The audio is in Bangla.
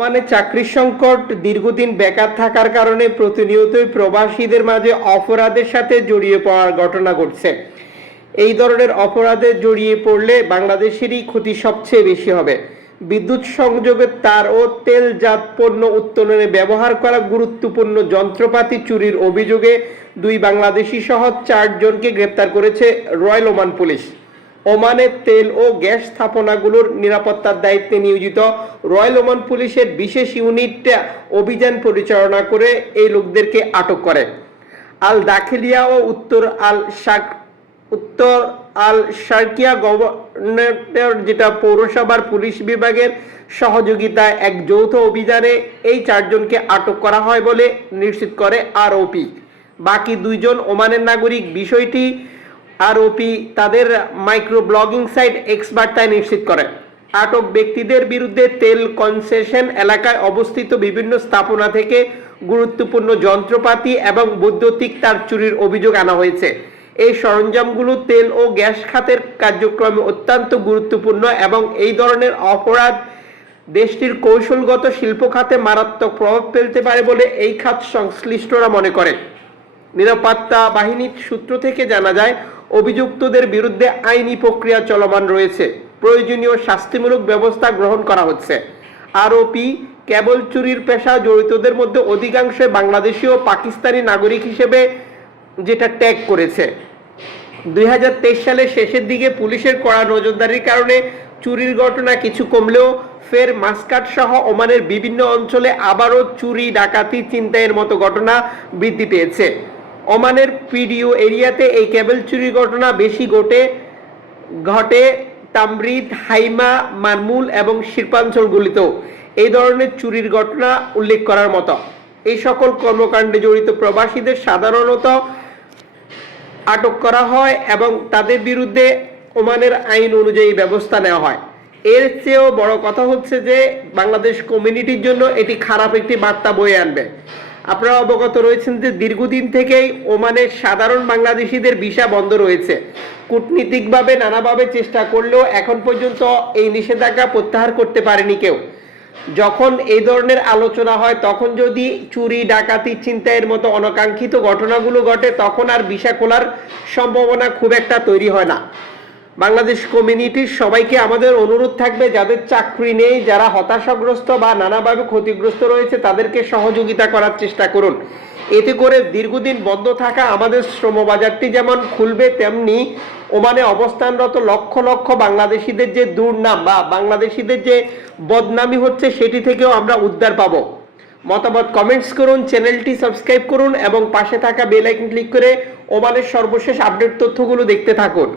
মানে চাকরির সংকট দীর্ঘদিন বেকার থাকার কারণে প্রতিনিয়তই প্রবাসীদের মাঝে অপরাধের সাথে জড়িয়ে পড়ার ঘটনা ঘটছে। এই ধরনের অপরাধে জড়িয়ে পড়লে বাংলাদেশেরই ক্ষতি সবচেয়ে বেশি হবে। বিদ্যুৎ সংযোগের তার ও তেলজাত পণ্য উত্তোলনে ব্যবহার করা গুরুত্বপূর্ণ যন্ত্রপাতি চুরির অভিযোগে দুই বাংলাদেশি সহ চারজনকে গ্রেপ্তার করেছে রয়্যাল ওমান পুলিশ। ওমানের তেল ও গ্যাস স্থাপনাগুলোর নিরাপত্তার দায়িত্বে নিয়োজিত রয়্যাল ওমান পুলিশের বিশেষ ইউনিট অভিযান পরিচালনা করে এই লোকদেরকে আটক করে। আল দাখিলিয়া ও উত্তর আল শাক, উত্তর আল শার্কিয়া গভর্নর যেটা পৌরসভার পুলিশ বিভাগের সহযোগিতায় এক যৌথ অভিযানে এই চারজনকে আটক করা হয় বলে নিশ্চিত করে আরওপি। বাকি দুইজন ওমানের নাগরিক। বিষয়টি আরওপি তাদের মাইক্রো ব্লগিং সাইট এক্স বার্তায় নিশ্চিত করে। আটক ব্যক্তিদের বিরুদ্ধে তেল কনসেশন এলাকায় অবস্থিত বিভিন্ন স্থাপনা থেকে গুরুত্বপূর্ণ যন্ত্রপাতি এবং বৈদ্যুতিক তার চুরির অভিযোগ আনা হয়েছে। এই সরঞ্জামগুলো তেল ও গ্যাস খাতের কার্যক্রমে অত্যন্ত গুরুত্বপূর্ণ এবং এই ধরনের অপরাধ দেশটির কৌশলগত শিল্প খাতে মারাত্মক প্রভাব ফেলতে পারে বলে এই খাত সংশ্লিষ্টরা মনে করে। নিরাপত্তা বাহিনীর সূত্র থেকে জানা যায় অভিযুক্তদের বিরুদ্ধে আইনি প্রক্রিয়া চলমান রয়েছে। প্রয়োজনীয় শাস্তিমূলক ব্যবস্থা গ্রহণ করা হচ্ছে। আরওপি কেবল চুরির পেশা জড়িতদের মধ্যে অধিকাংশ বাংলাদেশি ও পাকিস্তানি নাগরিক হিসেবে যেটা ট্যাগ করেছে। দুই হাজার তেইশ সালের শেষের দিকে পুলিশের কড়া নজরদারির কারণে চুরির ঘটনা কিছু কমলেও ফের মাস্কাট সহ ওমানের বিভিন্ন অঞ্চলে আবারও চুরি, ডাকাতি চিন্তায়ের মতো ঘটনা বৃদ্ধি পেয়েছে। ওমানের পিডিও এরিয়াতে এই কেবল চুরির ঘটনা বেশি ঘটে ঘটে তামরিদ, হাইমা মানমুল এবং শিল্পাঞ্চলগুলিতেও এই ধরনের চুরির ঘটনা উল্লেখ করার মতো। এই সকল কর্মকাণ্ডে জড়িত প্রবাসীদের সাধারণত আটক করা হয় এবং তাদের বিরুদ্ধে ওমানের আইন অনুযায়ী ব্যবস্থা নেওয়া হয়। এর চেয়েও বড় কথা হচ্ছে যে, বাংলাদেশ কমিউনিটির জন্য এটি খারাপ একটি বার্তা বয়ে আনবে। আপনারা অবগত রয়েছেন যে দীর্ঘদিন থেকেই ওমানের সাধারণ বাংলাদেশিদের ভিসা বন্ধ রয়েছে। কূটনীতিকভাবে নানাভাবে চেষ্টা করলেও এখন পর্যন্ত এই নিষেধাজ্ঞা প্রত্যাহার করতে পারেনি কেউ। যখন এই ধরনের আলোচনা হয়, তখন যদি চুরি, ডাকাতি চিন্তায়ের মতো অনাকাঙ্ক্ষিত ঘটনাগুলো ঘটে, তখন আর ভিসা খোলার সম্ভাবনা খুব একটা তৈরি হয় না। বাংলাদেশ কমিউনিটির সবাইকে আমাদের অনুরোধ থাকবে, যাদের চাকরি নেই, যারা হতাশাগ্রস্ত বা নানাভাবে ক্ষতিগ্রস্ত রয়েছে, তাদেরকে সহযোগিতা করার চেষ্টা করুন। এতে করে দীর্ঘদিন বন্ধ থাকা আমাদের শ্রমবাজারটি যেমন খুলবে, তেমনি ওমানে অবস্থানরত লক্ষ লক্ষ বাংলাদেশিদের যে দুর্নাম বা বাংলাদেশিদের যে বদনামি হচ্ছে, সেটি থেকেও আমরা উদ্ধার পাবো। মতামত কমেন্টস করুন চ্যানেলটি সাবস্ক্রাইব করুন, এবং পাশে থাকা বেল আইকন ক্লিক করে ওমানের সর্বশেষ আপডেট তথ্যগুলো দেখতে থাকুন।